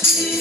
Yesu,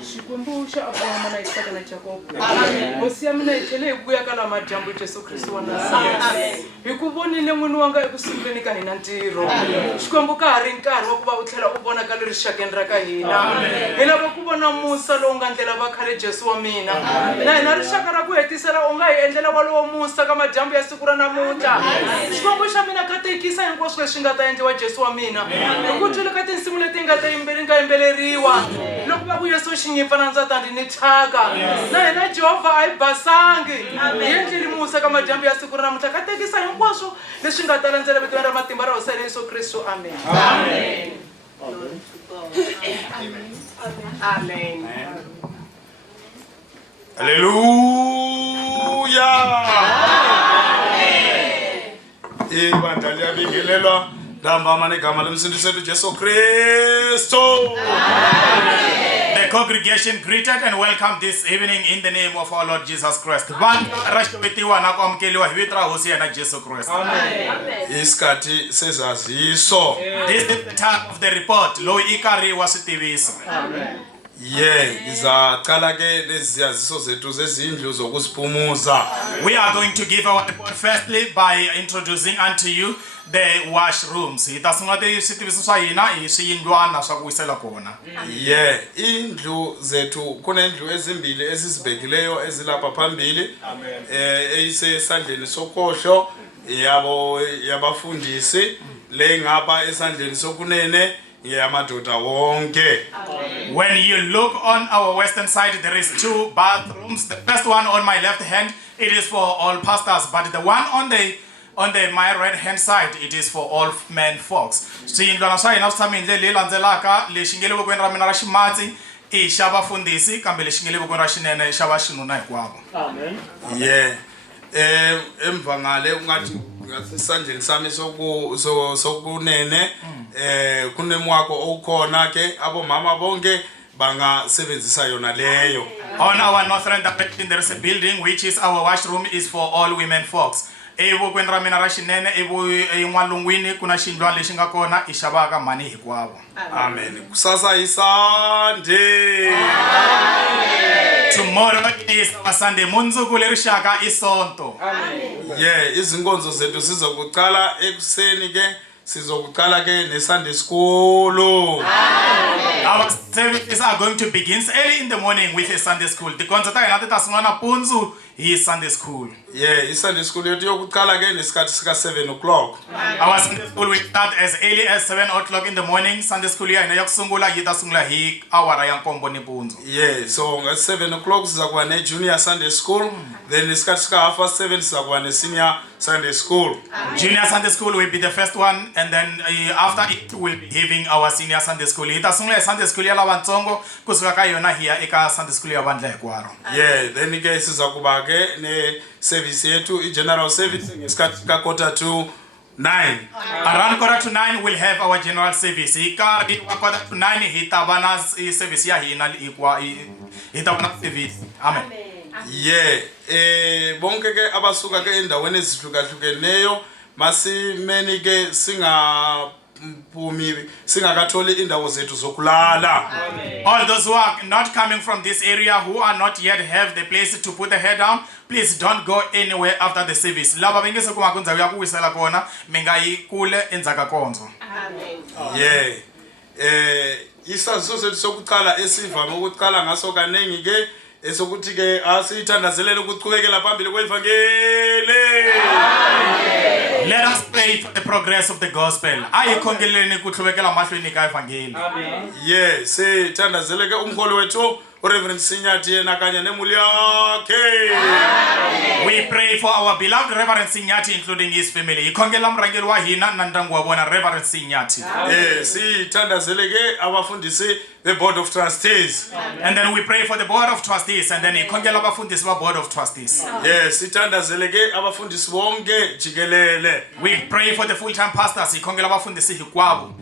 Shikumbusha Abraham na Isaka na Yakobo. Osiamina itele kuya kala majambo Yesu Kristo wa Nazareth. Ikuboni ne munhu wanga ekusumbeni ka hina ntiro. Xikwembuka hari nkarhi wa ku va u tlhela u vona ka leri rixakeni ra ka hina. Hi lava ku vona Musa lowu nga ndlela va khale Jesu wa mina. Na hina rixaka ra ku hetisela u nga hi endlela walowo Musa ka majambo ya siku ra namuntlha. Xikwembu xa mina katekisa hinkwaswo leswi nga ta endliwa Jesu wa mina. Hi ku twile ka tinsimu leti nga yimbeleriwa. Loko va ku Yesu xinyipa na ndzatani ni thaka na hina Jehovah ai basangi yendlini musa ka majambu ya siku ra namuntlha ka tekisa hinkwaswo leswi nga ta landzela vito ra matimba ra hosi Yesu Kristu amen amen amen Hallelujah ibandla liyabingelelwa ndamba negama lomsindisi wethu Jesu Kristu. The congregation greeted and welcomed this evening in the name of our Lord Jesus Christ. Rashwetiwa na kwamkeliwa hi vito ra hosi yena Jesu Kristu. Isikhathi sezaziso. This is the time of the report. Lo ikari wa switiviso. Ngizaqala ke leziyaziso zethu zezindlu zokusiphumuza. We are going to give our report firstly by introducing unto you the washrooms. Itasunga switiviso swa hina hi swiyindlwana swa ku wisela kona. Indlu zethu kunendlu ezimbili ezisibekileyo ezilapha phambili. Eyisesandleni sokhohlo yabo yabafundisi le ngapha esandleni sokunene yamadoda wonke. When you look on our western side, there is 2 bathrooms. The first one on my left hand, it is for all pastors, but the one on my right hand side, it is for all men folks. Swiyindlwana swa hina swi tshame hi ndlela leyi landzelaka. Lexi nge le vokweni ra mina ra ximatsi i xa vafundhisi, kambe lexi nge le vokweni ra xinene i xa vaxinuna hinkwavo. Amen. Emva ngale ungathi ngasesandleni sami sokunene kunemwako okhona ke abomama bonke bangasebenzisa yona leyo. On our northern direction, there is a building which is our washroom is for all women folks. Evokweni ra mina ra xinene en'walungwini ku na xindlwana lexi nga kona i xa vakamhani hinkwavo. Amen. Kusasa hi Sunday. Tomorrow is our Sunday. Mundzuku leri xaka i Sonto. Izinkonzo zethu sizokuqala ekuseni ke sizokuqala ke ne-Sunday school. Our services are going to begin early in the morning with a Sunday school. Tikonzo ta hina ti ta sungula nampundzu hi Sunday school. I-Sunday school yethu yokuqala ke nesikhathi sika 7 o'clock. Our Sunday school will start as early as 7 o'clock in the morning. Sunday school ya hina ya kusungula yi ta sungula hi awara ya nkombo nimpundzu. So at 7 o'clock sizakuba ne-junior Sunday school. Then nesikhathi sika 7:30 sizakuba ne-senior Sunday school. Junior Sunday school will be the first one, and then after it will be having our senior Sunday school. Yi ta sungula Sunday school ya lavantsongo kusuka ka yona hiya eka Sunday school ya vandla hinkwaro. Then ke sizakuba ke ne-service yethu i-general service ngesikhathi sika 8:45. Around 8:45 we'll have our general service. Ikari wa 8:45 hi ta va na service ya hina hi ta va na service. Amen. Bonke ke abasuka ke endaweni ezihlukahlukeneyo masimeni ke singakatholi indawo zethu zokulala. All those who are not coming from this area, who are not yet have the place to put the head down, please don't go anywhere after the service. Lava vengese kuma ku ndhawu ya ku wisela kona mi nga yi kule endzhaku ka konzo. Isaziso sethu sokuqala esivame ukuqala ngaso kaningi ke esokuthi ke asithandazelele ukuqhubekela phambili kwevangeli. Let us pray for the progress of the gospel. Ayikhongeleni kuqhubekela mahlweni ka evangeli. Sithandazele ke umholi wethu uReverend Sinyathi yena kanye nemuli yakhe. We pray for our beloved Reverend Sinyathi including his family. Ikhongela mrangeli wa hina na ndyangu wa vona Reverend Sinyathi. Sithandazele ke abafundisi the board of trustees. And then we pray for the board of trustees, and then ikhongela abafundisi ba board of trustees. Sithandazele ke abafundisi bonke jikelele. We pray for the full-time pastors. Ikhongela abafundisi hinkwavo.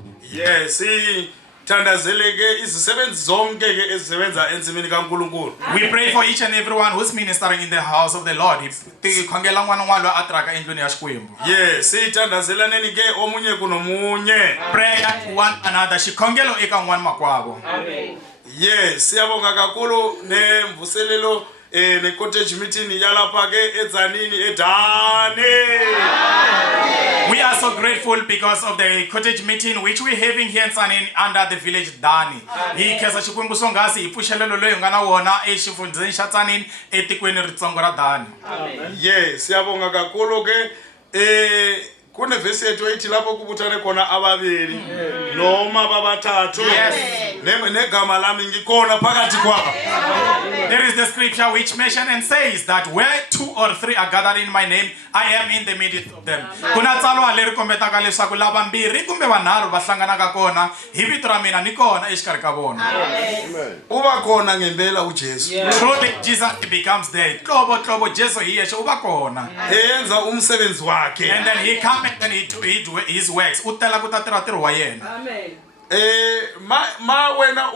Thandazele ke izisebenzi zonke ke ezisebenza ensimini kaNkulunkulu. We pray for each and everyone who's ministering in the house of the Lord. Ikhongela n'wana atraka endlwini ya Xikwembu. Sithandazelaneni ke omunye kunomunye. Prayer to one another. Xikhongelo eka n'wana makwavo. Siyabonga kakhulu nemvuselelo ne-cottage meeting yalapha ke eDzanini eDane. We are so grateful because of the cottage meeting which we're having here in Tsanin under the village Dani. Hi khensa Xikwembu swonghasi hi pfuxelelo loyi hi nga na wona exifundzeni xa Tsanin etikweni ritsongo ra Dani. Siyabonga kakhulu ke kune vesi yethu ethi lapho kubuthane khona ababili noma babathathu negama lami ngikhona phakathi kwabo. There is the scripture which mentions and says that where 2 or 3 are gathered in my name, I am in the midst of them. Kuna tsalwa leri kombetaka leswaku lava mbirhi kumbe vanharhu va hlanganaka kona hi vito ra mina ni kona exikarhi ka vona. U va kona ngempela uJesu. Truly Jesus becomes there. Tlobo Jesu hi yexe u va kona. Eyenza umsebenzi wakhe. And then he comes and he do his works. U tela ku ta tirha ntirho wa yena. Amen. Ma wena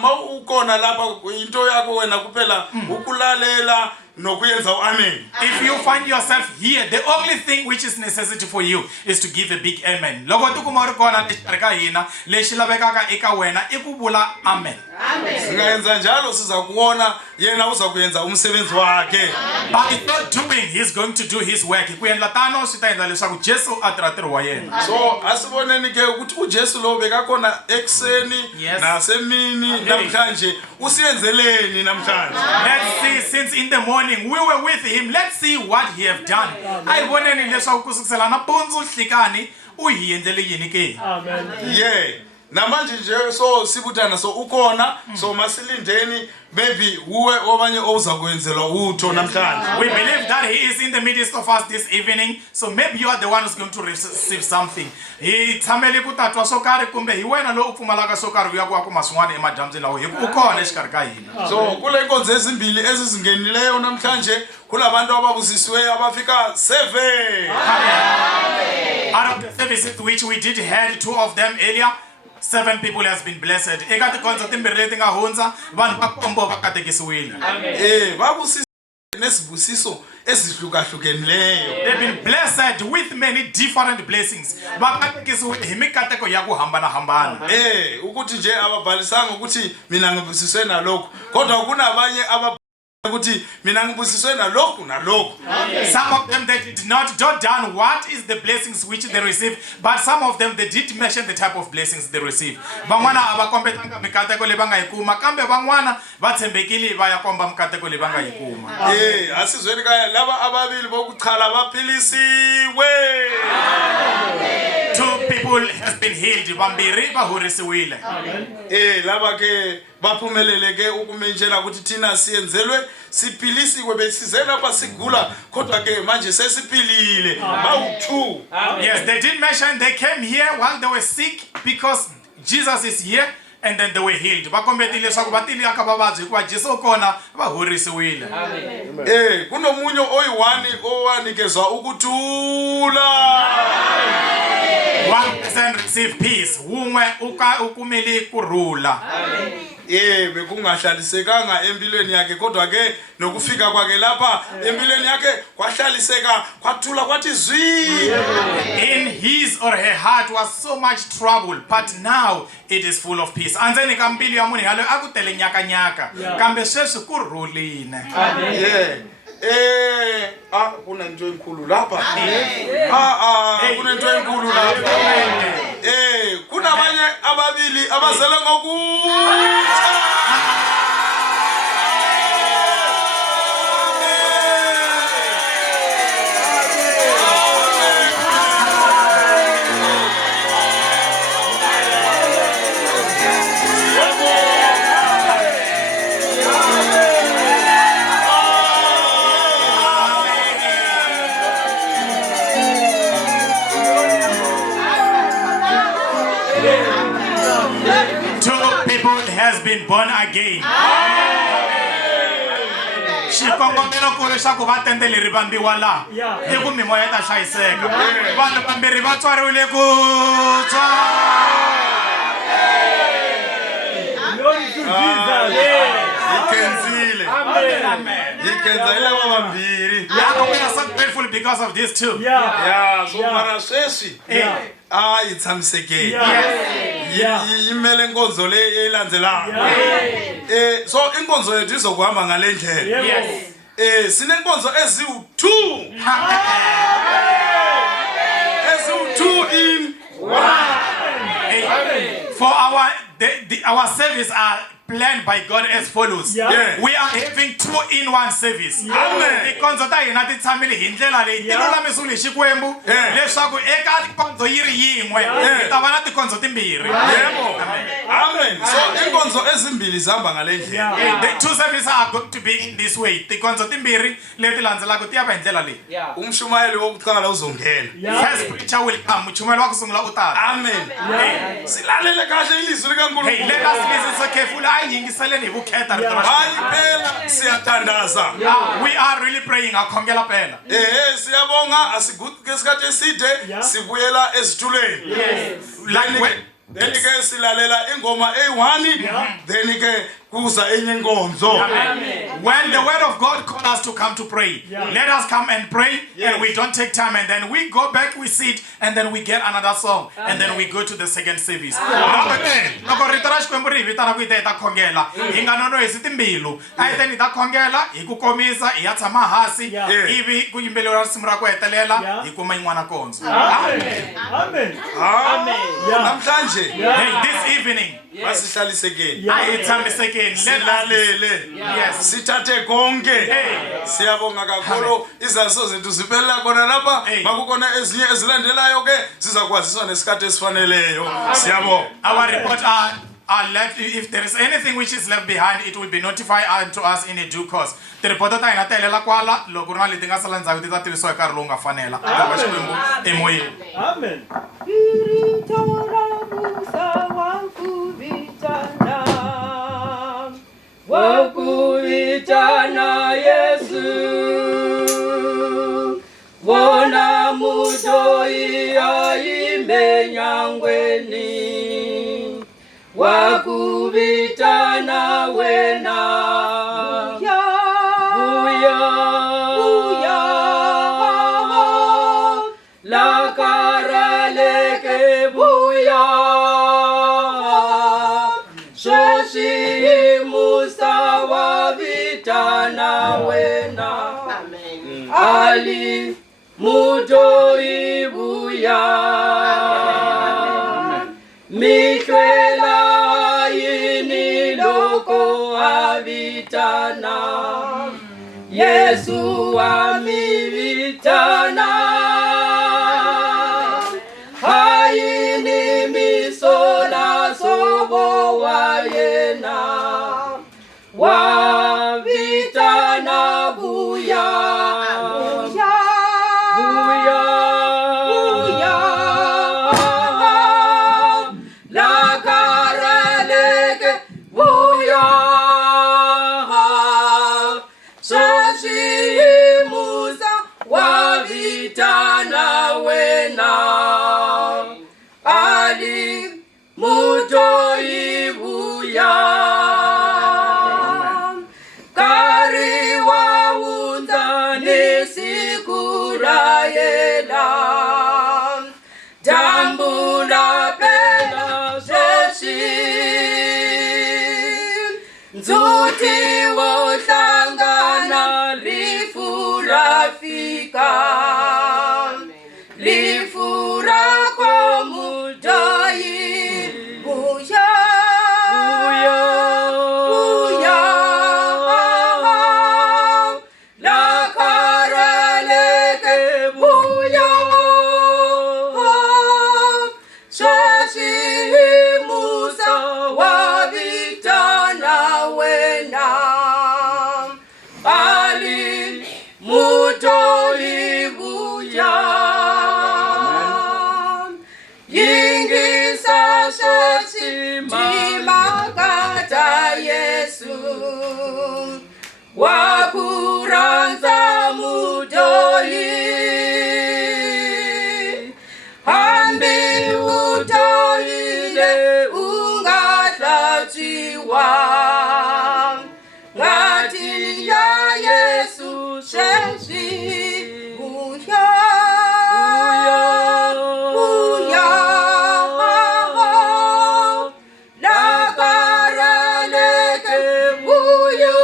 ma ukona lapha into yakho wena kuphela ukulalela nokuyenza amen. If you find yourself here, the only thing which is necessity for you is to give a big amen. Loko tu kuma ri kona exikarhi ka hina lexi lavekaka eka wena i ku vula amen. Singayenza njalo siza kuona yena uza kuyenza umsebenzi wakhe. But it's not doing, he's going to do his work. Ku endla tano swi ta endla leswaku Jesu a tirha ntirho wa yena. So asiboneni ke ukuthi uJesu lo bekakhona ekseni nasemini namhlanje usiyenzeleni namhlanje. Let's see, since in the morning we were with him, let's see what he have done. Ayiboneni leswaku kusukisela nampundzu hlikani u hi endlele yini ke. Amen. Yeah. Namanje nje so sibuthana so ukhona so masilindeni maybe uwe obanye oza kwenzelwa utho namhlanje. We believe that he is in the midst of us this evening, so maybe you are the one who's going to receive something. Hi tsameli ku tatwa swo karhi kumbe hi wena lo u pfumalaka swo karhi uya ku ya kuma swin'wana emadyambyini lawo hi ku ukhona exikarhi ka hina. So kule nkonzo ezimbili ezizingenileyo namhlanje kulabantu ababusisiweyo abafika 7. Out of the services which we did had 2 of them earlier, 7 people has been blessed. Eka tikonzo timbirhi leti nga hundza vanhu va kombo va katekisiwile. Babusisi nesibusiso ezihlukahlukenileyo. They've been blessed with many different blessings. Va katekisiwile hi mikateko ya ku hambanahambana. Ukuthi nje ababhalisanga ukuthi mina ngibusiswe nalokho kodwa kunabanye ukuthi mina ngibusiswe nalokho nalokho. Some of them they did not jot down what is the blessings which they receive, but some of them they did mention the type of blessings they receive. Van'wana ava kombetanga mikateko leyi va nga yi kuma kambe van'wana va tshembekile va ya komba mikateko leyi va nga yi kuma. Asizweni kaya lava ababili bokuqhala baphilisiwe. 2 people has been healed, vambirhi va horisiwile. Lava ke baphumeleleke ukumenjela ukuthi thina siyenzelwe siphilisiwe besizela lapha sigula kodwa ke manje sesiphilile bawu2. Yes, they did mention they came here while they were sick because Jesus is here and then they were healed. Va kombetile leswaku va tile aka vavabyi hikuva Jesu kona va horisiwile. Kunomunye oyi1 owanikezwa ukuthula. 1 person receive peace. Un'we ukumele kurhula. Bekungahlalisekanga empilweni yakhe kodwa ke nokufika kwakhe lapha empilweni yakhe kwahlaliseka kwathula kwathi zwi. In his or her heart was so much trouble, but now it is full of peace. Andzeni ka mpilo ya munhu yaloye a ku tele nyakanyaka kambe sweswi ku rhulile. Kuna nto enkulu lapha. Kuna nto enkulu lapha. Kunabanye ababili abazele ngokutsha. Has been born again. Xikongomelo ku ri xa ku va tendeleri vambiwa laha i ku mimoya yi ta hlayiseka. Vanhu vambirhi va tswariwile ku tswa. We are so grateful because of this too. So mara sweswi itshamisekile. Imele inkonzo le elandzelanga. So inkonzo yethu izokuhamba ngale ndlela. Sinenkonzo eziwu2. Eziwu2 in 1. For our service are planned by God as follows. Yeah. We are having 2-in-1 service. Amen. Tikonzo ta hina ti tshamile hi ndlela leyi ti lulamisile hi Xikwembu leswaku eka tikonzo yi ri yin'we hi ta va na tikonzo timbirhi. Amen. So inkonzo ezimbili zihamba ngale ndlela. The 2 services are going to be in this way. Tikonzo timbirhi leti landzelaka ti ya va hi ndlela leyi. Umshumayeli wokuqala uzongena. First preacher will come. Muchumeli wa ku sungula u ta. Amen. Silalele kahle ilizwi likaNkulunkulu. Hey, let us listen so carefully. Ayingiseleni hi vukheta rito ra Hayi phela siyathandaza. We are really praying akhongela phela. Siyabonga asiguduke isikhathi eside sibuyela esitulweni. Like when Then ke silalela ingoma eyi-1 then ke kuza enye inkonzo. when the word of God calls us to come to pray, let us come and pray, and we don't take time, and then we go back, we sit, and then we get another song, and then we go to the second service. Loko rito ra Xikwembu ri vitana ku ta khongela, hi nga nonohisi timbilu. A hi teni ta khongela, hi ku komisa, hi ya tshama hasi, ivi ku yimbeleriwa risimu ra ku hetelela, hi kuma yin'wana konzo. Amen. Namhlanje Hey, this evening, masihlalise ayithambisekeni, let us silalele. Yes. Sithathe konke. Siyabonga kakhulu izaziso zethu zipelela khona lapha. Makukhona ezinye ezilandelayo ke sizakwaziswa nesikhathi esifaneleyo. Siyabonga. Our report are left. If there is anything which is left behind, it will be notified unto us in a due course. The report ta hina telela kwala loko ri na leti nga sala ndzhaku ti ta tivisiwa hi nkarhi lowu nga fanela. Emoyeni. Amen. Wakuvitana Yesu wona mutoi aimbe nyangweni wakuvitana wena la karaleke buya shoshi musawa vitana wena ali mutoi buya mikwela yini loko avitana Yesu amivitana haini misola sobo wayena wavitana buya la karaleke buya shoshi musa wavitana wena ali mutoi buya kari waunzani sikurayela dambula pela shoshi nzuti wohlangana lifurafika lifura kwa mudai buya la karaleke buya shoshi musa wavitana wena ali mutoi buya yingisa shoshi makata Yesu wakuranza mutoi hambi utoile ungatlachiwa ngati ya Yesu sheshi buya la karaleke buya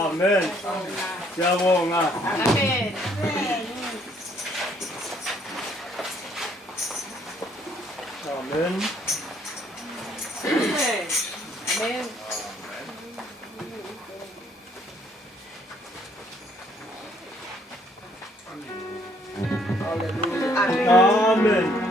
Amen. Siyabonga. Amen. Amen. Amen. Amen.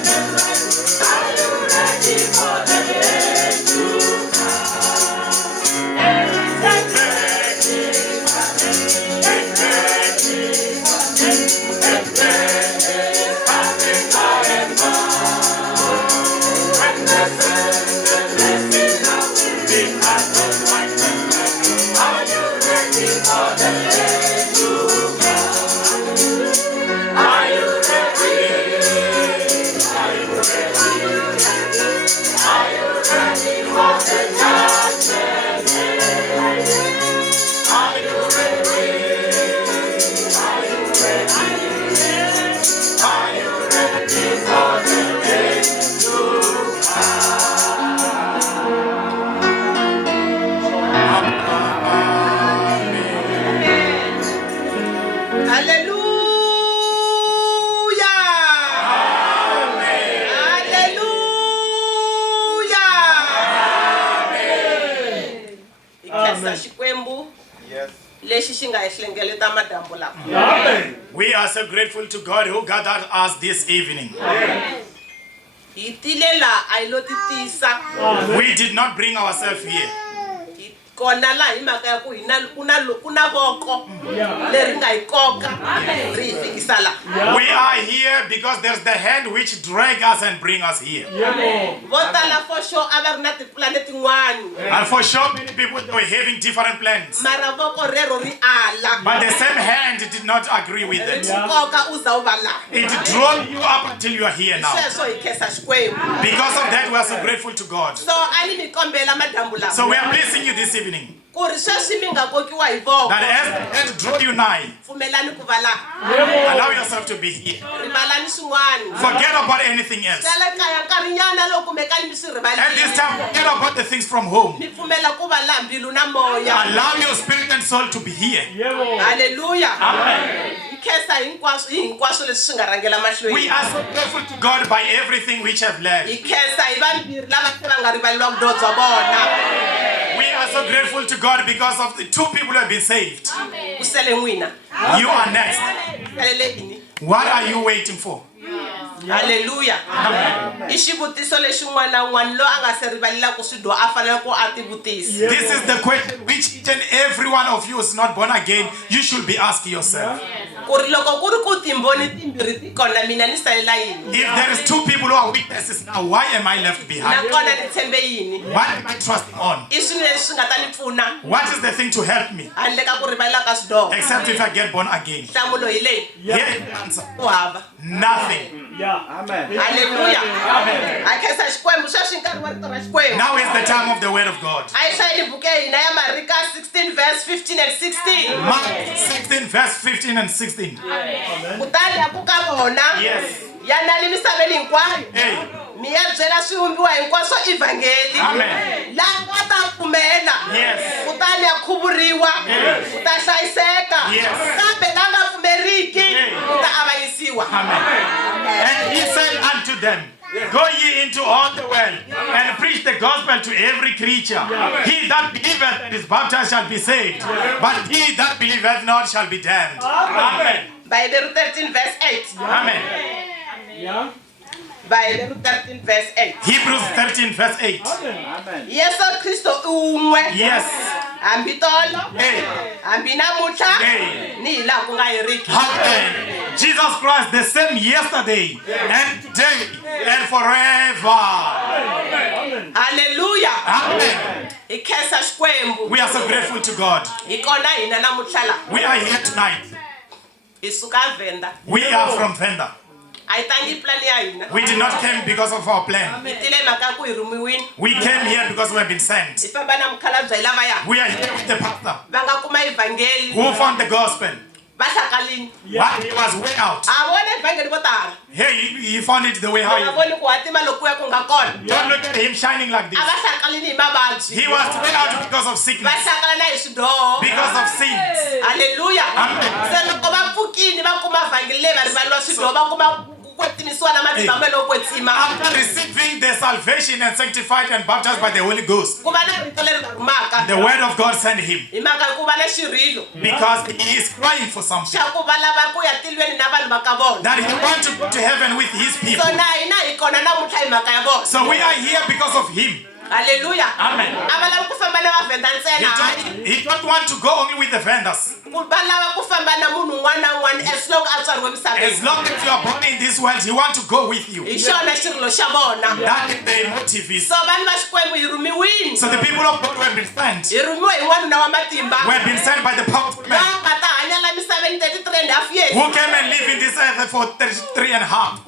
Are you ready for the day? We are so grateful to God who gathered us this evening. We did not bring ourselves here. We are here because there's the hand which drag us and bring us here. And for sure many people were having different plans. But the same hand did not agree with it. It drove you up until you are here now. Because of that we are so grateful to God. So we are blessing you this evening. That as the hand draw you nigh, allow yourself to be here. Forget about anything else. At this time, forget about the things from home. Allow your spirit and soul to be here. Hallelujah. Amen. We are so grateful to God by everything which have led. We are so grateful to God because of the two people who have been saved. You are next. What are you waiting for? Hallelujah. This is the question which each and every one of you is not born again, you should be asking yourself. If there is two people who are witnesses now, why am I left behind? What am I trusting on? What is the thing to help me? Except if I get born again. Here is the answer. Nothing. Amen. Hallelujah. Amen. Now is the time of the word of God. Mark 16 verse 15 and 16. Mark 16 verse 15 and 16. Yes. Hey. Amen. Yes. Amen. And he said unto them, go ye into all the world and preach the gospel to every creature. He that believeth and is baptized shall be saved, but he that believeth not shall be damned. Amen. Bible 13 verse 8. Amen. Bible 13 verse 8. Hebrews 13 verse 8. Amen. Yes, Christo umwe. Yes. Ambitolo. Hey. Ambinamucha. Hey. Ni la kungayiriki. Amen. Jesus Christ the same yesterday and today and forever. Amen. Hallelujah. Amen. We are so grateful to God. We are here tonight. We are from Venda. We did not come because of our plan. We came here because we have been sent. We are here with the pastor who found the gospel. But he was way out. Hey, he found it the way how don't look at him shining like this. He was way out because of sickness, because of sins. Hallelujah. After receiving the salvation and sanctified and baptized by the Holy Ghost, the word of God sent him because he is crying for something, that he wants to go to heaven with his people. So we are here because of him. Hallelujah. Amen. He don't want to go only with the vendors. As long as you are born in this world, he wants to go with you. That is the motive. So the people of God were been sent. Were been sent by the powerful man who came and lived in this earth for 33 and a half.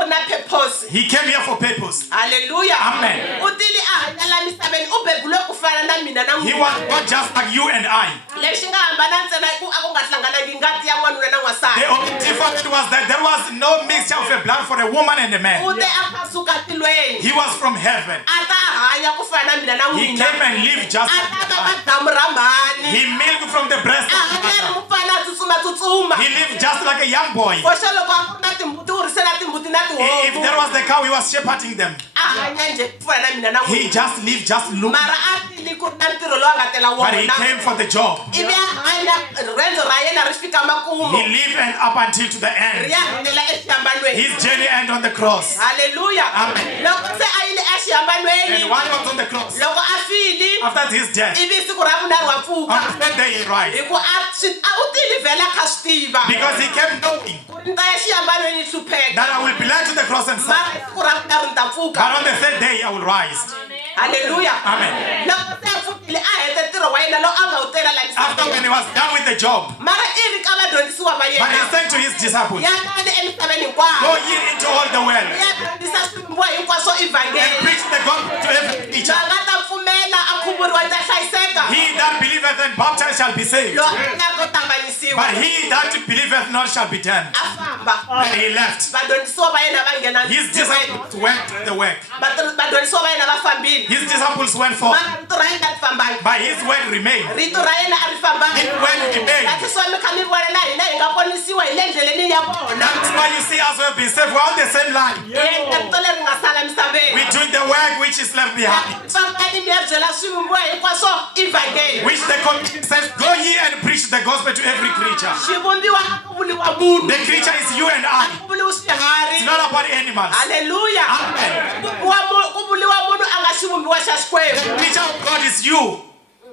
purpose. He came here for purpose. Hallelujah. Amen. Utili ahanyala misabeni ubebulwe kufana na mina na He was God just like you and I. Lexi nga hambana ntsena ku akungahlangana ngati ya n'wanuna na n'wansati. The only difference was that there was no mixture of a blood for a woman and a man. Ute akasuka tilweni. He was from heaven. Ata hanya kufana na mina na He n'wina. came and lived just like Ata I. damu ra mhani. He milked from the breast of the Ahanyala mother. mufana tsutsuma. He lived just like a young boy. Koxa loko a ku na timbuti u risela timbuti na tihomu. If there was the cow, he was shepherding them. Ahanya nje kufana na mina na He n'wina. just lived, just looked. Mara atili ku na ntirho lowu a nga tela But he wona. came for the job. Ivi ahanya rendzo ra yena ri fika makumu. He lived and up until to the Ri end. ya helela exihambanweni. His journey ended on the cross. Hallelujah. Amen. Loko se a yile exihambanweni. And while he was on the cross, Loko a fili. after his death, Ivi siku ra vunharhu wa pfuka. on the third day he rise. Hi ku u tili vhela kha swi tiva. Because he kept knowing Ni ta ya exihambanweni ni hlupheka. that I will be led to the cross and suffer. Mara siku ra vunharhu ni ta pfuka. But on the third day I will rise. Hallelujah. Amen. Loko se a pfukile a hete ntirho wa yena lowu a nga wu tela la After when he was done with the job, Mara i ri ka vadyondzisiwa va but he yena. said to his disciples, Ya tani emisaveni go hinkwayo. ye into all the world Ya dyondzisa swivumbiwa hinkwaswo and ivhangeli. preach the gospel to every creature. Va nga ta pfumela a khuvuriwa i ta hlayiseka. He that believeth and baptized shall be saved, Loyi a nga ko tanganyisiwa. but he that believeth not shall be damned. A famba. And he left. Vadyondzisiwa va yena va nghena His disciples went to the work. vadyondzisiwa va yena va fambile. His disciples went forth, Mara rito ra yena ri fambangi. but his word remained. Rito ra yena a ri fambangi. His word remained. Vathisiwa mi kha mi vona na hina hi nga ponisiwa hi le ndleleni ya vona. That's why you see us who have been saved. We're on the same line. Hi endla rito leri nga sala misaveni. We're doing the work which is left behind, Fambani mi ya byela swivumbiwa hinkwaswo ivhangeli. which the commission says, go ye and preach the gospel to every creature. Xivumbiwa a ku vuliwa munhu. The creature is you and I. Ku vuliwa swiharhi. It's not about animals. Hallelujah. Amen. Ku vuliwa munhu a nga xivumbiwa xa xikwembu. The creature of God is you.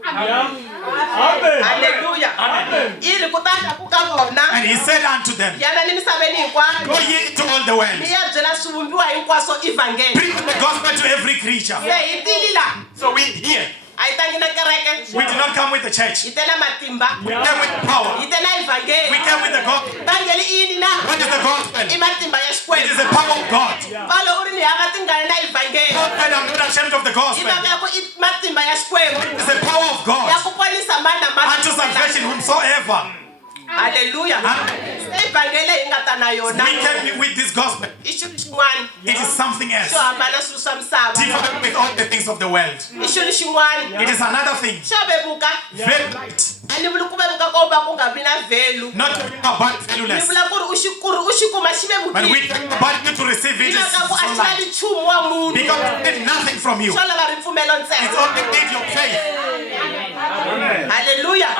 Amen. Hallelujah. I ri ku tata ku ka vona. And he said unto them, Yana ni misaveni hinkwayo. go ye into all the world. Mi ya byela swivumbiwa hinkwaswo ivhangeli. Preach the gospel to every creature. Se hi tili laha. So we here. A hi tangi na kereke. We did not come with the church. Hi te na matimba. We came with power. Hi te na We ivhangeli. came with the gospel. Vhangeli i yini na? What is the gospel? I matimba ya It is xikwembu. the power of God. Palo u ri ni hava tingana na ivhangeli. God said, I'm not ashamed of the I gospel. mhaka ya ku i matimba ya xikwembu. It's the power of Ya God ku ponisa mani na mani. unto salvation whomsoever. Hallelujah. Se ivhangeli hi nga ta na yona. We came with this gospel. I xilo xin'wana. It is something else. Xo hambana swilo swa misava. Different with all the things of the world. I xilo xin'wana. It is another thing. Xo vevuka. Very light. A ni vuli ku vevuka ko va ku nga vi na value. Not about Ni valueless. vula ku ri u xi kuma xi But we vevukile. talk about you to receive it Hi is mhaka ku a so xi light. lavi nchumu wa munhu. Because it needs nothing from you. Xo lava ripfumelo It's ntsena. only need your faith. Hallelujah.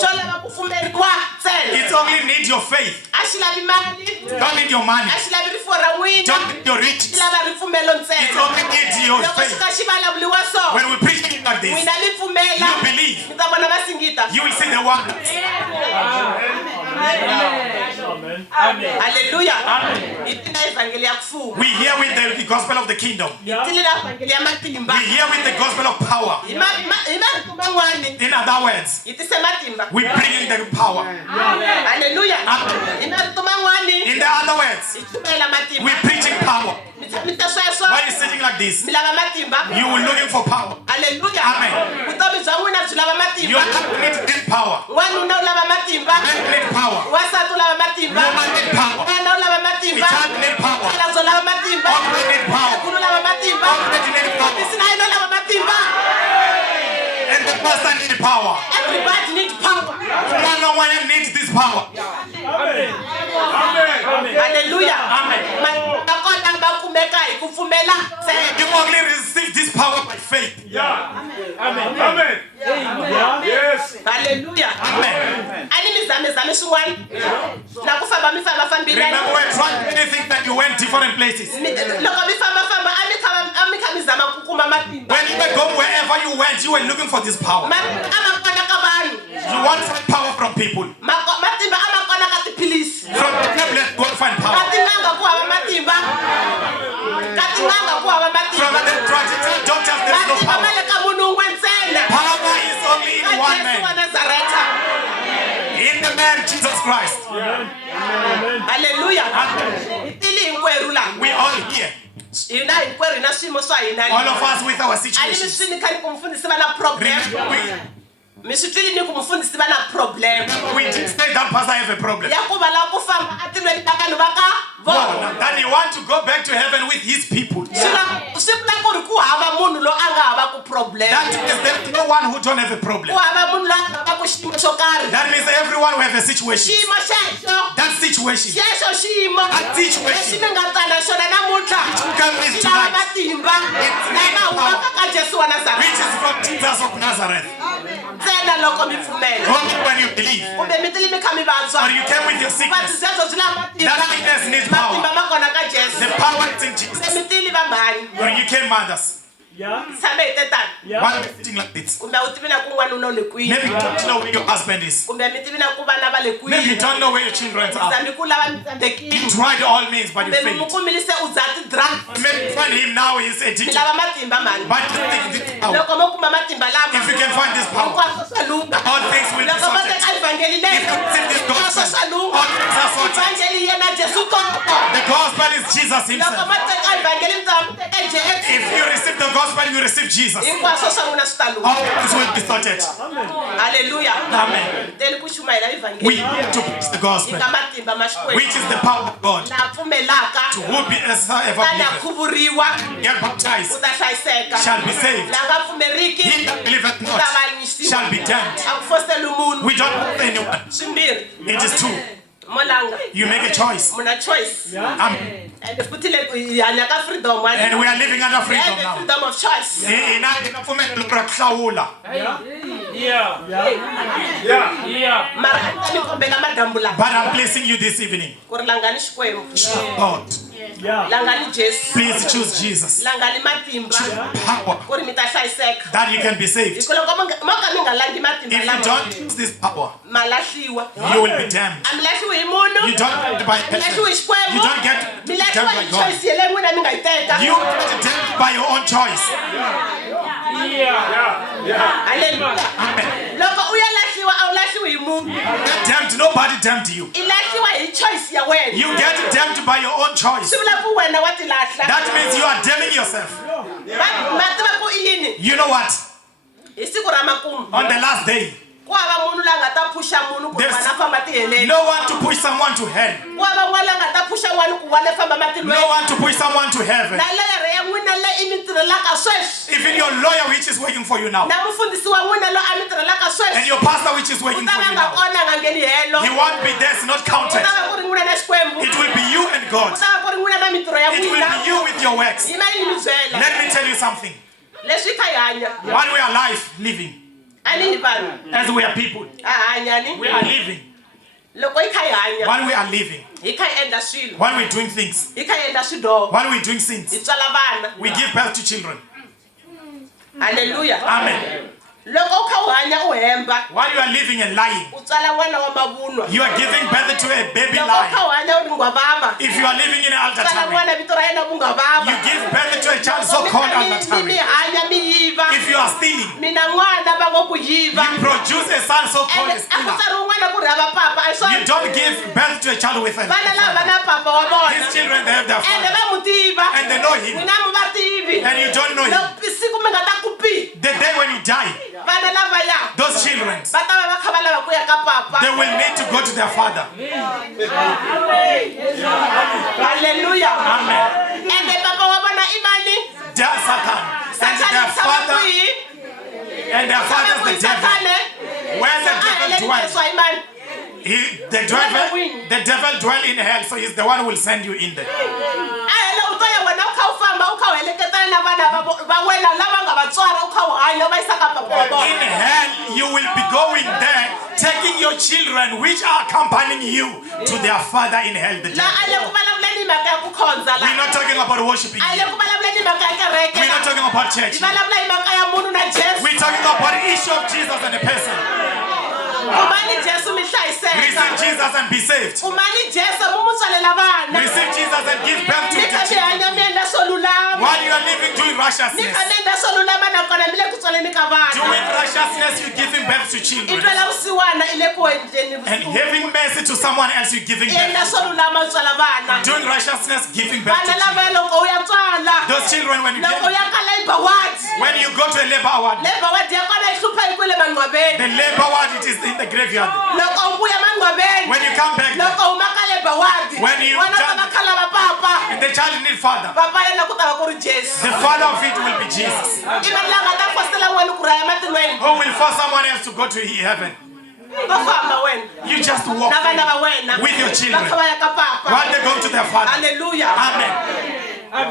Xo lava ku pfumeriwa ntsena. It's only need your faith. A xi lavi mali. Don't need your money. A xi lavi rifuwo ra n'wina. Don't need your Xi riches. lava ripfumelo It's ntsena. only need your Loko xi faith. ka xi vulavuliwa so. When we preach it like this, N'wina mi pfumela. you believe. Mi ta vona va singita. You will see the wonders. Amen. Hallelujah. Hi tina evhangeli ya kufuma. We hear with the gospel of the kingdom. Hi tile na evhangeli ya matimba. We hear with the gospel of power. Hi marito man'wani. In other words, Hi tise matimba. we bring in the power. Hallelujah. Amen. Hi marito man'wani. In the other words, Hi tumela matimba. we preaching power. Mi ta sweswo. When you're sitting like this, Mi lava matimba. you will looking for power. Hallelujah. Amen. Vutomi bya n'wina byi lava You matimba. need power. N'wanuna u lava matimba. Men need power. Wansati u lava matimba. Woman need power. N'wana u lava matimba. Child need power. Mukhalabye u lava matimba. All need power. Mukulu u lava matimba. All need power. Misinayi u lava matimba. And the pastor need power. Everybody needs power. One needs this power. Amen. Hallelujah. Amen. Nakona ba kumeka hi ku pfumela ntsena. You only receive this power by faith. Amen. Yes. Hallelujah. Amen. Ani mi zame swin'wana. Na ku famba mi fambile. Remember, we're trying anything that you went different places. Loko mi famba a mi kha mi zama ku kuma matimba. When you go wherever you went, you were looking for this power. Matimba a ma kona ka vanhu. You want some power from people. Matimba a ma kona ka tiphilisi. From the tablet, go find power. Ka tin'anga ku hava matimba. Ka tin'anga ku hava From matimba. the traditional doctors, there's no Matimba ma power. le ka munhu un'we ntsena. Power is only in Ka one Yesu wa man. Nazareta. In the man, Jesus Christ. Amen. Hallelujah. Hi tile hinkwerhu la. hina hinkwerhu hina swiyimo swa hina All of us with our a ni mi situations. swi ni kha ni ku mufundhisi va na problem mi swi twile ni ku mufundhisi va na problem We did say that pastor have a problem. ya ku va lava ku famba atirhweni ta vanhu va ka vona That he want to go back to heaven with his people. swi vula ku ri ku hava munhu loyi a nga havaku problem That means there's no one who don't have a ku problem. hava munhu loyi a nga havaku xiyimo xo karhi That means everyone will have a situation. xiyimo xexo That situation. xexo xiyimo situation. lexi mi nga tsala xona namuntlha Come with xi lava tonight. matimba lama humaka ka Jesu wa Which Nazareth is from Jesus of Nazareth. ntsena loko mi pfumela Only when you believe. kumbe mi tile mi kha mi vatswa Or you came with your vuvabyi sickness. byebyo byi lava That sickness needs power. matimba ma kona ka Jesu The power is in se Jesus. mi tile va mhani Or you came mothers. Yeah. tshame hi te tani Yeah. Why are you sitting like this? kumbe u tivi na ku n'wanuna u le kwini Maybe you don't know where your husband is. kumbe mi tivi na ku vana va le Maybe you kwini don't know where your children are. zami ku lava mi You tsandzekile tried all means, but you kumbe mi failed. mu kumile se u dza ti-drug Maybe you find him now, he's mi addicted. lava matimba mani But you think this power. loko mo kuma matimba lama If you can find this power, hinkwaswo swa lunga all things will be loko mo sorted. teka ivhangeli leyi If you receive this hinkwaswo gospel, swa lunga all things are sorted. ivhangeli hi yena Jesu koko The gospel is Jesus loko himself. mo teka ivhangeli mi ta mu teka Jesu If you receive the gospel, you receive Jesus. hinkwaswo swa n'wina swi ta lunga All things will be sorted. haleluya Amen. teli ku chumayela We ivhangeli need to preach the yi gospel, nga matimba ma xikwembu which is the power of God. laha pfumelaka To who be as ever tani ya believeth, khuvuriwa get u baptized, ta hlayiseka shall be saved. laha nga pfumeriki He that believeth u not ta vanyisiwa shall be damned. a ku fositeli munhu We don't have anyone. swimbirhi It is true. molanga You make a choice. muna choice Amen. and futhi le hi hanya ka freedom And we are living under freedom and now. freedom of choice Hina pfumelelo ra ku hlawula. Yeah. Yeah. Yeah. mara a ni kombela madambu lama But I'm blessing you this evening. ku ri langani xikwembu God, Yeah. langani Jesu please choose Jesus. langani matimba Power ku ri mi ta hlayiseka that you can be saved. hikuva loko mo ka mi nga langi matimba If you lama don't choose this power, ma lahliwa you will be damned. a mi lahliwi hi munhu You don't get by mi lahliwi hi xikwembu You don't get mi damned lahliwa by hi God. choice yeleyo n'wina mi nga yi teka You get damned by your own choice. Yeah. haleluya loko u ya lahliwa a wu lahliwi hi munhu Get damned, nobody damned you. i lahliwa hi choice ya wena You get damned by your own choice. swi vula ku wena wa ti lahla That means you are damning yourself. ma tiva ku i yini You know what? hi siku ra makumu On the last day, ku hava munhu la nga ta phusha munhu ku There's n'wana a famba tiheleni no one to push someone to hell. ku hava n'wana la nga ta phusha n'wana ku n'wana famba No matilweni one to push someone to heaven. na leyere ya n'wina leyi i mi tirhelaka sweswi Even your lawyer, which is waiting for you now, na mufundhisi wa n'wina loyi a mi tirhelaka and sweswi your pastor, which is ku waiting ta for va you nga now, kona a nga ngheni helo he won't be there. It's not ku counted. ta va ku ri n'wina na xikwembu It will be you and ku God. ta va ku ri n'wina na mintirho ya It will n'wina be you with your works. yima yi mi byela Let me tell you something. leswi hi kha hi hanya While we are alive, living, a ni hi vanhu as we are people, a hanya ni we are living. loko hi kha hi hanya While we are living, hi kha hi endla swilo while we're doing things, hi kha hi endla swidoho while we're doing hi sins, tswala vana we give birth to children. haleluya Amen. loko u kha u hanya u hemba While you are living and lying, u tswala n'wana wa mavunwa you are giving birth to a baby loko u kha lie. u hanya u ri ngwavava If you are living in an tswala altar, n'wana vito ra yena ku ngwavava you give birth to a child so-called mi altar. hanya mi yiva If you are stealing, mina n'wana va ngo ku yiva you produce a son so-called ende a a ku stealer. tsariwi n'wana ku ri hava papa a hi You swona don't give birth to a child with a vana lava va na papa wa vona His children, they have their ende father. va mu tiva And they know him. n'wina mu va tivi And you don't know him. loko siku mi nga ta ku pi The day when you die, vana lavaya those children, va ta va va kha va lava ku ya ka papa they will need to go to their father. haleluya Amen. ende papa wa vona i mani Their Satan. And Satani their tshama father, kwihi and their father tshama is the kwihi devil. satane Where the a devil heleni dwells. leswa hi mani The devil dwell in hell, so he's the one who will send you in there. a hele u ta ya wena u kha u famba u kha u heleketana na vana va wena lava nga va tswara u kha u hanya va yisa ka papa wa In vona hell, you will be going there, taking your children, which are accompanying you, to their father in hell. The la a le devil. ku vulavuleni hi mhaka ya ku khonza la We're not talking about worshiping. a le ku vulavuleni hi mhaka ya kereke We're not la talking about hi church. vulavula hi mhaka ya munhu na Jesu We're talking about the issue of Jesus and the person. Umani Jesu mi hlayiseka. Receive Jesus and be saved. Umani Jesu mumutswalela vana. Receive Jesus and give birth to the Nika children. mihanya mienda solulama. While you are living doing righteousness, Nika nenda solulama nakona mile kutswaleni ka vana. doing righteousness, you giving birth to children. Itwela usiwana ile kuendeni And vusiwana. having mercy to someone else, you giving birth Yenda to. solulama utswala vana. Doing righteousness, giving birth to Vana children. lava loko uyatswala. Those children, when you Loko get, uyaka labor ward. when you go to a labor ward, Labor ward yakona ihlupha ikwele mangcwabeni. the labor ward, it is in the graveyard. Loko ubuya mangcwabeni. When you come back, Loko umaka labor ward. When you Wana done- bakhala ba papa. the child need father. Papa yena kutava ku ri Jesu. The father of it will be Jesus. Ivanhu lava ta fositela n'wana ku raya matilweni. Who will force someone else to go to heaven? Va famba wena. You just walk Na vana va wena. with your children Va kha va ya ka papa. while they go to their father. Hallelujah. Amen. I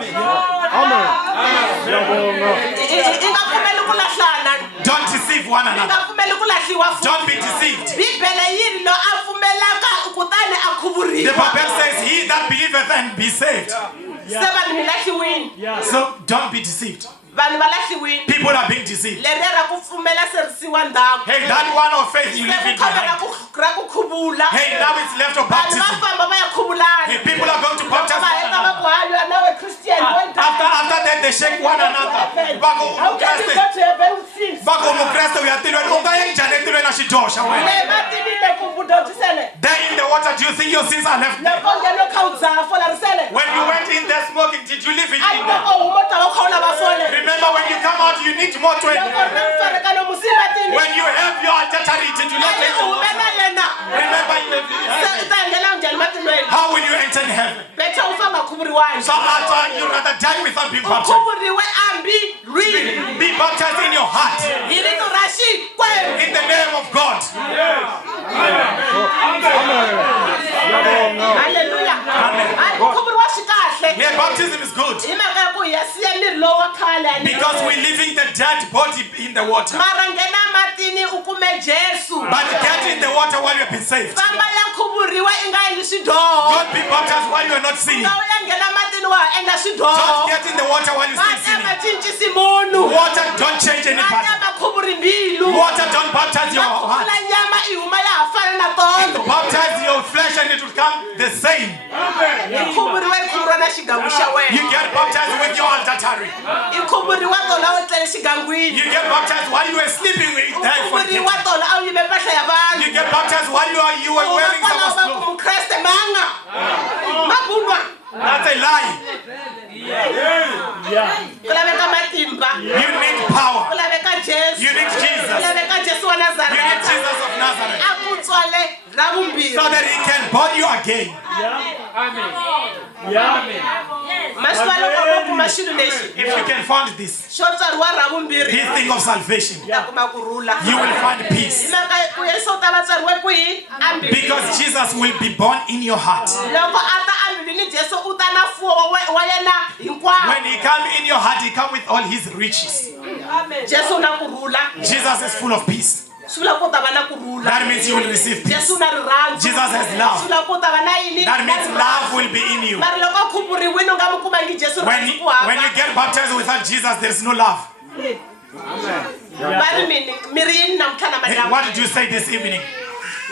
nga pfumeli ku lahlana. Don't deceive one I nga another. pfumeli ku lahliwa futhi. Don't be deceived. Bibele yini lo a pfumelaka kutani a The khuvuriwa. Bible says, "He that believeth and be saved." Se vanhu mi lahliwini. So don't be deceived. Vanhu va lahliwini. People are being deceived. Leriya ra ku pfumela se risiwa ndhawu. Hey, that one of faith you Se leave ku it khomela behind. ra ku khuvula. Hey, now it's left of Vanhu va baptism. famba va ya khuvulana. Hey, people are going to Va baptize. heta va ku hayi wena we Christian. After that, they shake one another. How can you go to heaven with sins? Bako mukreste uyatirweni ungayenjani etirweni ashidosha wena. Le mativile ku budodisele. Then in the water, do you think your sins are left there? Loko ngeno kha u dzaha fola risele. When you went in there smoking, did you leave it Ayi in there? loko huma ta va khawula va fole. Remember, when you come out, you need more to it. Loko ri na mfarekano musibatini. When you have your adultery, did you not Ayi take the ume water? na yena. Remember, you Se have ta ngena njhani matilweni. how will you enter in heaven? Betha u fanga khuvuriwani. So after you rather die without being U baptized. khuvuriwe ambi lwini. Be baptized in your heart. Hi rito ra Xikwembu. In the name of God. Hallelujah. Ayi ku khuvuriwa swi kahle. Yeah, baptism is good. Hi mhaka ya ku hi ya siya miri lowu wa khale a ni- Because we're leaving the dead body in the water. Mara nghena matini u kume Jesu. But get in the water while you've been saved. Famba ya khuvuriwa i nga endli swidyoho. Don't be baptized while you're not sinning. Nga u ya nghena matini wa ha endla swidyoho. Don't get in the water while you're still Mati a ma sinning. cincisi munhu. Water don't change Mati anybody. a ma khuvuri mbilu. Water don't baptize your Ma heart. khuvula nyama i huma ya ha fana na tolo. Baptize your flesh and it will come the same. I khuvuriwa i khuvuriwa na xigangu xa You wena. get baptized with your adultery. I khuvuriwa tolo a wu tlele xigangwini. You get baptized while you were sleeping with U there for khuvuriwa tolo a wu yive mpahla ya vanhu. You get baptized while you were wearing Umakwalaho someone's va ku clothes. mukreste manga. Mabunwa. That's a lie. Ku laveka matimba. You need power. Ku laveka Jesu. You need Ku Jesus. laveka Jesu wa You need Nazareta. Jesus of Nazareth. A ku tswale ra vumbirhi. So that he can born you again. Ma swi va loko vo kuma xilo lexi. If you can find this, Xo tswariwa ra vumbirhi. this thing of salvation, Ta kuma kurhula. you will find Hi peace. mhaka ku Yesu u ta va tswariwe kwihi? Ambilwini. Because Jesus will be born in your heart. Loko a ta ambilwini Jesu u ta na mfuwo wa yena hinkwawo. When he come in your heart, he come with all his riches. Jesu u na kurhula. Jesus is full of peace. Swi vula ku ta va na kurhula. That means you will receive peace. Jesu u na rirhandzu. Jesus has love. Swi vula ku ta va na yini? That means Na love rirhandzu. will be in you. Mara loko khuvuriwini u nga mu kumangi Jesu When rirhandzu ku hava. you get baptized without Jesus, there is no love. Va ri miri yini namuntlha na Hey, madyambu. what did you say this evening?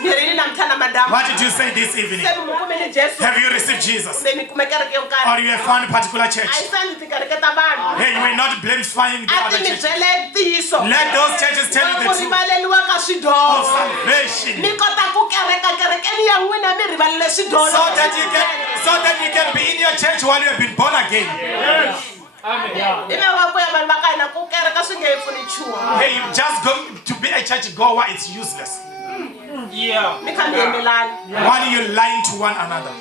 Miri yini namuntlha na madyambu. What did you say this evening? Se mi mu kumile Jesu. Have you received Jesus? Se mi kume kereke yo Or karhi. you have found a particular A church? yi sandi tikereke ta vanhu. Hey, you will not blame finding the A other ti mi church. byele ntiyiso. Let those churches tell you Va the ku truth rivaleliwa ka of swidyoho. salvation. Mi kota ku kereka kerekeni ya n'wina mi rivalele swidyoho. So that you can be in your church while you have been born again. Hi mhaka ku ya vanhu va ka hina ku kereka swi nge hi pfuni nchumu. Hey, you just going to be a church goer, it's useless. Mi kha mi yimelani. While you're lying to one another.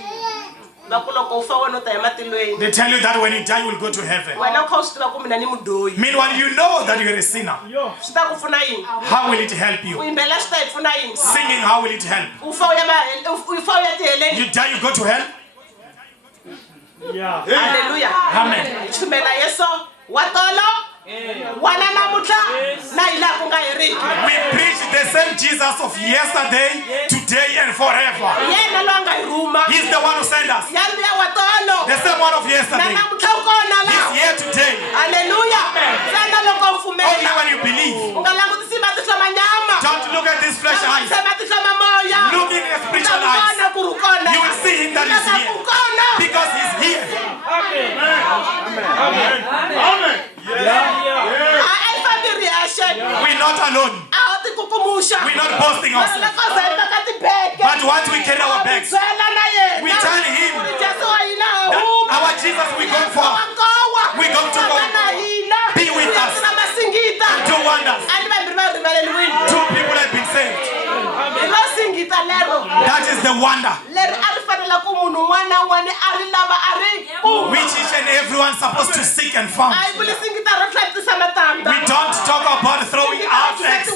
Va ku loko u fa wena u ta ya matilweni. They tell you that when you die, you will go to heaven. Wena u kha u swi tiva ku mina ni mudyohi. Meanwhile, you know that you're a sinner. Swi ta ku pfuna yini? How will it help Ku you? yimbelela swi ta hi pfuna yini? Singing, how will it help? U fa u ya tiheleni. You die, you go to hell? Haleluya. Amen. Chumela Yesu wa tolo. Wana namuntlha na hi laha ku nga heriki. We preach the same Jesus of yesterday, today, and forever. Yena lo nga hi rhuma. He's the one who sent us. Yaliya wa tolo. The same one of Na yesterday. namuntlha u kona He's laha. here today. Haleluya. Sana loko u Only pfumela. when you believe. U nga langutisi matihlo ma nyama. Don't look at these flesh eyes. Se Amen. Amen. I family reaction. We're not alone. We're not boasting ourselves. But once we carry our bags, we tell him that our Jesus we go for. We go to go. Be with us. Do wonders. Two people have been saved. That is the wonder which each and everyone supposed to seek and find. We don't talk about throwing out eggs.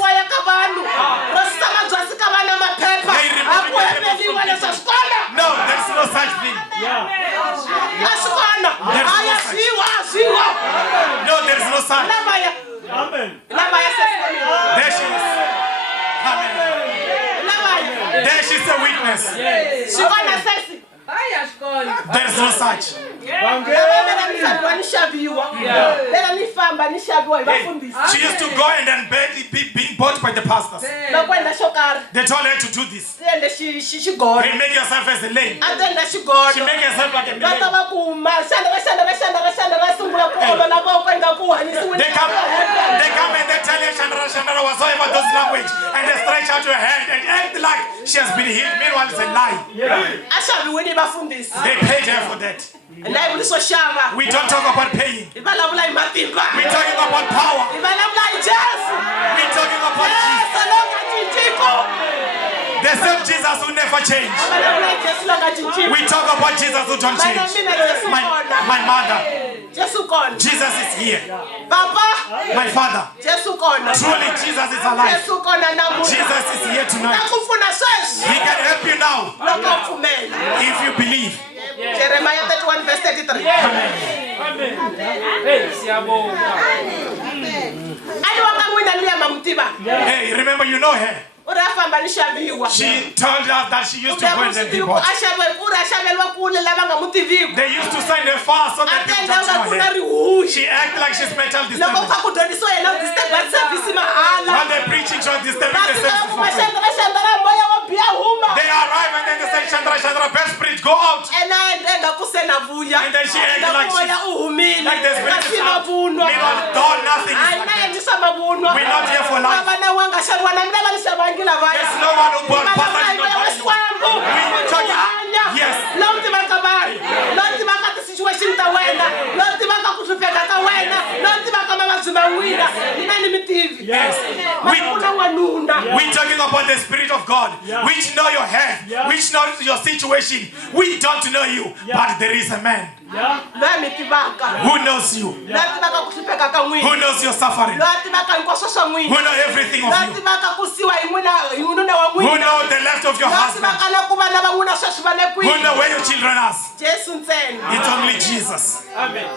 No, there's no such thing. No, there's no such. Amen. There she is. Amen. There she's a witness. There's no such. She used to go and then being bought by the pastors. They told her to do this. They make yourself as a lame. She make herself like a lame. They come and they tell her Shandara whatsoever those language, and they stretch out your hand and act like she has been healed. Meanwhile, it's a lie. They paid her for that. We don't talk about paying. We're talking about power. We're talking about Jesus. The same Jesus who never changed. We talk about Jesus who don't change. My mother. Jesus is here. My father. Truly Jesus is alive. Jesus is here tonight. He can help you now if you believe. Jeremiah 31 verse 33. Amen. Hey, hey, remember you know her. She told us that she used to go and then be bought. They used to sign a fast so that people don't know her. She acted like she's mental disturbance. When they're preaching, she's disturbing the service for free. They arrive and then they say, Shandara, best preach, go out. And then she acted like the spirit is out. Meanwhile, nothing is like that. We're not here for life. There's no one who bought pastor. Yes. Yes. We're talking about the Spirit of God, which know your head, which knows your situation. We don't know you, but there is a man who knows you, who knows your suffering, who knows everything of you, who knows the left of your husband, who knows where your children are. It's only Jesus. Amen.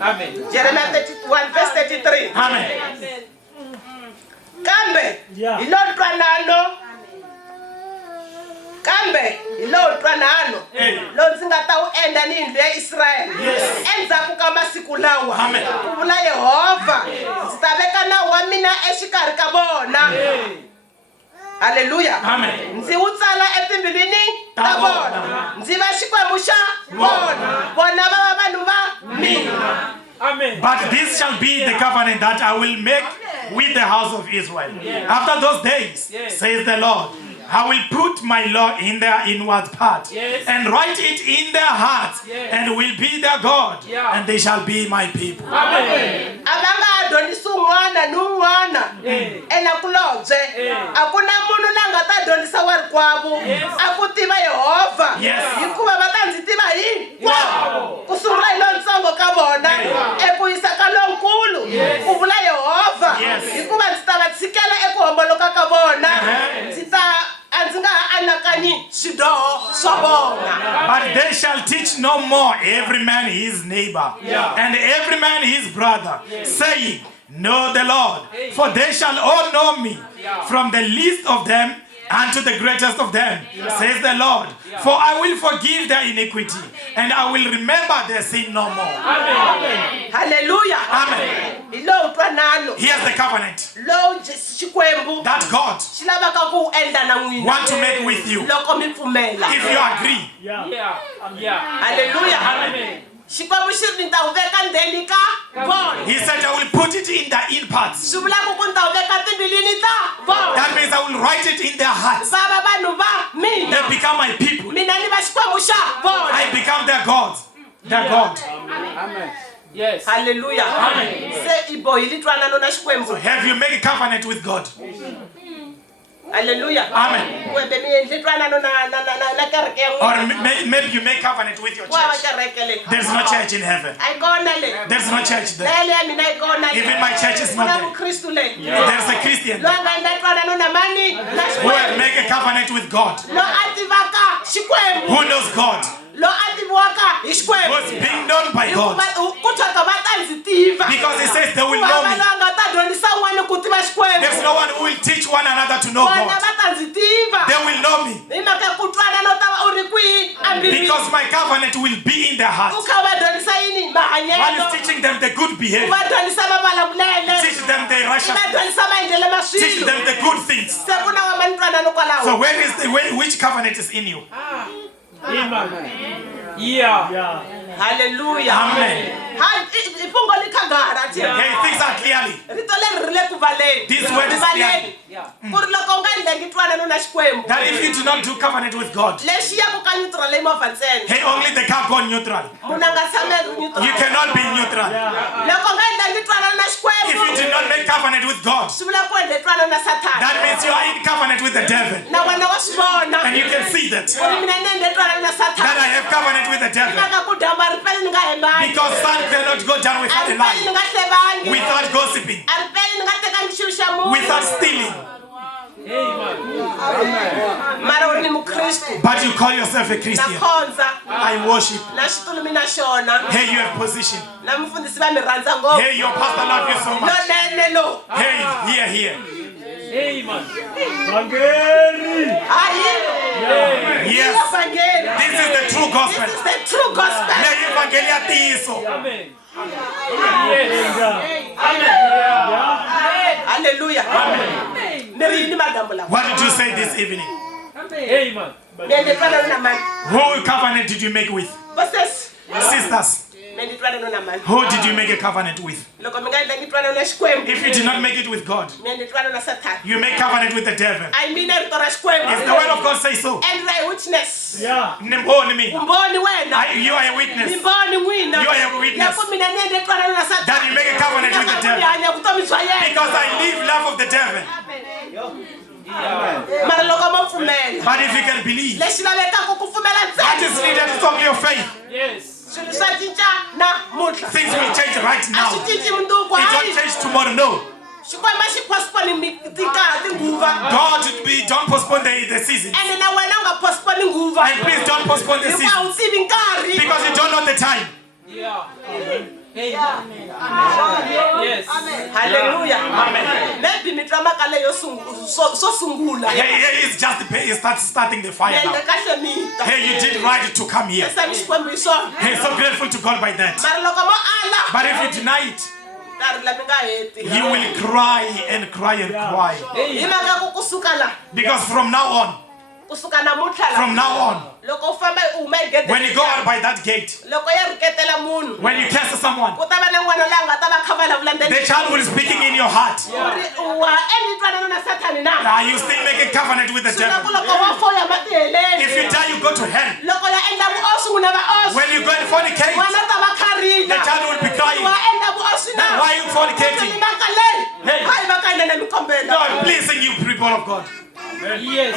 Amen. Jeremiah 31 verse 33. Amen. Kambe ilotwa nalo lo ndzi nga ta wu endla ni yindlu ya Israyele endzhaku ka masiku lawa ku vula Yehova ndzi ta veka nawu wa mina exikarhi ka vona. Hallelujah. Ndzi wu tsala etimbilwini ta vona, ndzi va xikwembu xa vona, vona va va vanhu va mina. Amen. But this shall be the covenant that I will make with the house of Israel. After those days, says the Lord, I will put my law in their inward part and write it in their hearts and will be their God and they shall be my people. Amen. But they shall teach no more every man his neighbor and every man his brother, saying, know the Lord, for they shall all know me, from the least of them unto the greatest of them, says the Lord. For I will forgive their iniquity, and I will remember their sin no more. Amen. Hallelujah. Amen. Here's the covenant that God wants to make with you. If you agree. Hallelujah. Amen. xikwembu xi ri ni ta wu veka ndzeni ka vona. He said, I will put it in the in parts. Swi vula ku ni ta wu veka timbilwini ta vona. That means I will write it in their hearts. Va va vanhu va mina. They become my people. Mina ni va xikwembu xa vona. I become their God. Their God. Amen. Yes. Hallelujah. Amen. Se i bohile ntwanano na xikwembu. Have you made a covenant with God? Hallelujah. Amen. Kumbe mi endle ntwanano na kereke ya Or n'wina. maybe you make covenant with your Wa va church. kereke leyi. There's no church in heaven. A yi kona leyi. There's no church there. Na le ya mina yi kona. Even my church is Ku na not there. vukriste leyi. There's a Christian Loyi a nga endla ntwanano na mani na who have xikwembu. made a covenant with God. Loyi a tivaka xikwembu. Who knows God? Loyi a tiviwaka hi xikwembu. Who's being known by God. Ku tshwaka va ta ndzi tiva. Because he says they will Ku va know va me. loyi a nga ta dyondzisa un'wana ku tiva xikwembu. There's no one who will teach one another to know Vona God. va ta ndzi tiva. They will know me. Hi mhaka ku twanano ta va u ri kwihi ambilwini. Because my covenant will be in their U hearts. kha va dyondzisa yini While mahanyelo. he's teaching them the good U behavior. va dyondzisa mavulavulele. Teach them the U va righteousness. dyondzisa maendlelo ma Teach swilo. them the good things. Se ku na wa mantwanano kwalaho. So where is which covenant is in you? Amen. Yeah. Hallelujah. Amen. Ifungo li khagara ti. Okay, things are clearly. Rito leri ri le ku valeni. This word is clearly. Ku ri loko u nga endlengi ntwanano na xikwembu. That if you do not do covenant with God, Lexi ya ku ka neutral leyi movha ntsena. hey, only the car go neutral. Munhu a nga tshami neutral. You cannot be neutral. Loko u nga endlengi ntwanano na If you xikwembu. do not make covenant with God, Swi vula ku endle ntwanano na Sathana. that means you are in covenant with the devil. Na wena wa swi vona. And you can see that. Ku ri mina ni endle ntwanano na That I Sathana. have covenant with the Hi devil. mhaka ku dyambu a ri peli ni nga hembangi. Because sun cannot go down A without ri a peli ni lie, nga hlevangi. without gossiping, A ri peli ni nga tekangi xilo xa munhu. without stealing. Mara u ri ni mukreste. But you call yourself a Na Christian. khonza. I worship. Na xitulu mina xona. Hey, you have position. Na mufundhisi va mi rhandza ngopfu. Hey, your pastor loves you so much. Lonene lo. Hey, here. Amen. Hungary. Hayi. Yes. Evangeli. This is the true This gospel. is the true gospel. Le evangelia tiso. Amen. Yes. Amen. Hallelujah. Amen. Ni ri yini madambu lawa. What did you say this evening? Amen. Ni endle ntwanano na mani. Who covenant did you make with? Bosesi. Sisters, Ni endle ntwanano na mani. who did you make a covenant with? Loko mi nga endlangi ntwanano na xikwembu. If you did not make it with God, Mi endle ntwanano na Sathana. you make covenant with the devil. I mean rito ra xikwembu. If the word of God says so, And a witness. Yeah. Nimboni me. Umboni wena. You are a witness. Mimboni n'wina. You are a witness. Loko mina ni endle ntwanano na Sathana. That you make a covenant with the devil. Ni hanya vutomi bya yena. Because I live love of the devil. Mara loko mo pfumela. But if you can believe, Lexi lavekaka ku pfumela what is ntsena. needed is only your faith. Yes. Swilo swa cinca namuntlha. Things will change right A now. swi It cinci mundzuku don't hayi. change tomorrow, no. Xikwembu xi postpone tinguva. Don't postpone the season. And na wena u nga postpone nguva. And please don't postpone the Hikuva season. a wu tivi nkarhi. Because you don't know the time. Yeah. Yes. Hallelujah. Amen. Maybe mi twa mhaka leyo so sungula. Hey, it's just starting the fire Mi now. endle kahle mita. Hey, you did right to come here. Sami Xikwembu hi swona. Hey, so grateful to God by that. Mara loko mo ala. But if you deny it, Nkarhi la mi nga heti. you will cry and cry and cry. Hi mhaka ku kusuka la. Because from now on, Kusuka namuntlha la. from now on, Loko u famba u huma hi gede. when you go out by that gate, Loko ya riketela munhu. when you curse someone, Ku ta va na n'wana loyi a nga ta va kha vulavula the ndzeni. child will be speaking in your heart. Wa endli ntwanano na Sathani na. Are you still making covenant with the Swi vula ku devil? loko wa foya mati heleni. If you die, you go to hell. Loko ya endla vuoswi n'wina vaoswi. When you go and fornicate, N'wana ta va kharila. the child will be crying. Wa endla vuoswi na. Then why are you fornicating? Mhaka leyi. Hey. Hayi va ka hina na mi kombela. God, pleasing you, people of God. Yes.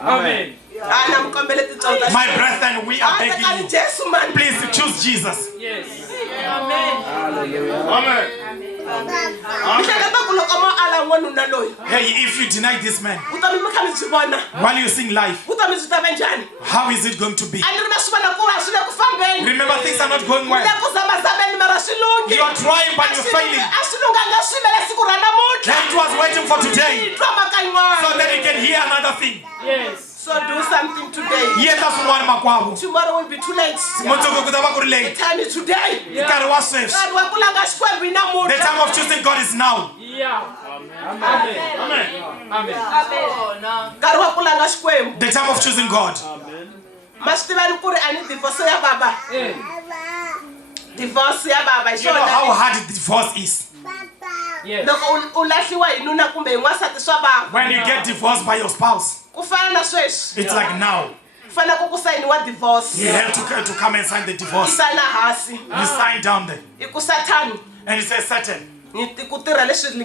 Amen. Na mi kombele titsongo ta My brethren, we are Hayi begging ka ni you. Jesu man. Please choose Jesus. Yes. Mi hleketa ku loko mo ala n'wanuna loyi. Hey, if you deny this man, Vutomi mi kha mi byi vona. while you sing life, Vutomi byi ta va njhani? how is it going to be? A ni ri na swi vona ku va swi le ku fambeni. Remember, things are not going well. Le ku zamazameni mara swi lungi. You are trying, but you're failing. A swi lunganga swi vele siku ra namuntlha. And it was waiting for today, Hi twa mhaka yin'wana. so that you can hear another thing. Yes. So do something today. Yeta swin'wana makwavo. Tomorrow will be too late. Mundzuku ku ta va ku ri The late. time is today. Nkarhi wa sweswi. Nkarhi wa ku langa Xikwembu hi The namuntlha. time of choosing God is now. Yeah. Amen. Amen. Nkarhi wa ku langa Xikwembu. The time of choosing God. Ma swi tiva ni ku ri a ni divorce ya baba. divorce ya baba You know how hard divorce is. Yes. loko u lahliwa hi nuna kumbe hi n'wansati swa bava When you get divorced by your spouse, ku fana na sweswi it's like now. ku fanele ku sayiniwa divorce You have to come and sign the yi divorce. sayina hansi You sign down there. i ku Sathani And you say, Satan, ni ku tirha leswi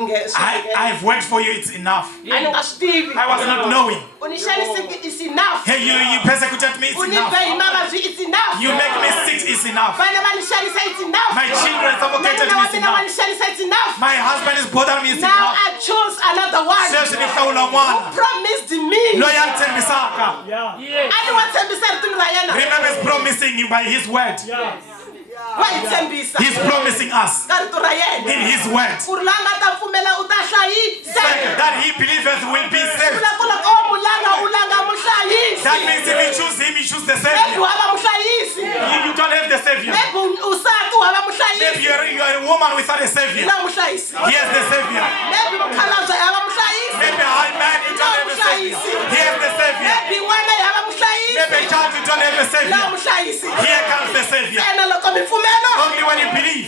I've worked for you, it's enough. a ni nga swi tivi I was not knowing. u ni xanisiki is enough Hey, you persecuted me, it's u ni enough. be hi mavabyi it's enough You make me sick, it's enough. vana va ni xanisa it's enough My children suffocated nuna me, wa it's mina wa enough. ni xanisa it's enough My husband is bothering me, it's now enough. I choose another one Sweswi ni hlawula n'wana. promised me Loyi a ni tshembisaka. Yes. a ni wa tshembisa ritini ra yena Remember, he's promising you by his word. wa hi tshembisa He's promising us ka rito ra yena in his word ku ri la nga ta pfumela u ta hlayiseka that he believeth will be saved. vula ku loko u mulanga u langa muhlayisi That means if you choose him, you choose the maybe Savior. u hava muhlayisi You don't have the Savior. maybe usati u hava Maybe muhlayisi you're a woman without a Savior. na muhlayisi He has the Savior. maybe mukhalabye hava muhlayisi Maybe a high man, you don't have a Savior. He has the Savior. maybe n'wana hi hava muhlayisi Maybe a child, you don't have a na Savior. muhlayisi Here comes the Savior. ena loko mi pfumela Only when you believe.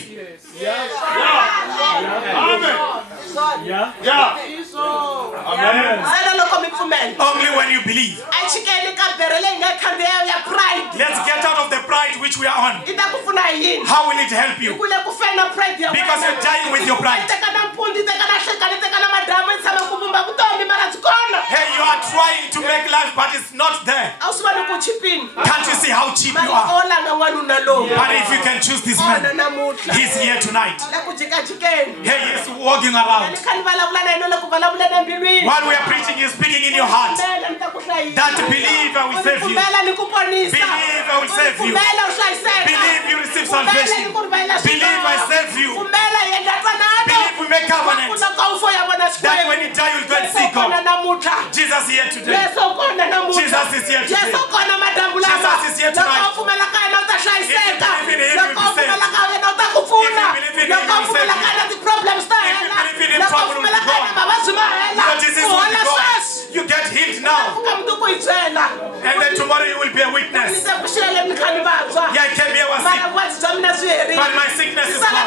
ena loko mi pfumela Only when you believe. a chikeni ka bere leyi nga khandziya ya pride Let's get out of the pride which we are on. yi ta ku pfuna hi yini How will it help you? ku le ku fena pride ya Because you're dying with your pride. teka na mpundi teka na hlekani teka na madamu yi tshama ku vumba vutomi mara byi kona Hey, you are trying to make life, but it's not there. a wu swi voni ku chipini Can't you see how cheap you mara are? o langa n'wanuna lowu But if you can choose this ona man, namuntlha he's here tonight. le ku jikajikeni Hey, he's walking ni around. kha ni vulavula na yena le ku vulavuleni embilwini While we are preaching, he's speaking in your heart. pfumela ni ta ku hlayisa That believer will save you. pfumela ni ku ponisa Believe I will save you. pfumela u hlayiseka Believe you receive pfumela salvation. ni ku rivayela Believe I save you. pfumela hi endla twanano Believe we make covenant. ku loko u fo ya vona That when you die, you'll go and see kona God. namuntlha Jesus is here today. yeso kona namuntlha Jesus is here today. yeso kona madambu lama Jesus is here tonight. loko u pfumela ka yena u ta hlayiseka If you believe in him, loko u you'll be pfumela saved. ka yena u ta ku pfuna If you believe in him, loko u you'll be pfumela saved. ka yena ti-problems ta If you hela believe in him, loko u trouble will pfumela be ka yena gone. mavabyi ma hela Your disease u will be hola gone. sweswi You get healed now. ka mundzuku hi byela And then tomorrow you will be a ni witness. se ku xiyele ni kha ni vabya Yeah, I came here was mara sick. vuvabyi bya mina byi herile But my sickness is sala gone.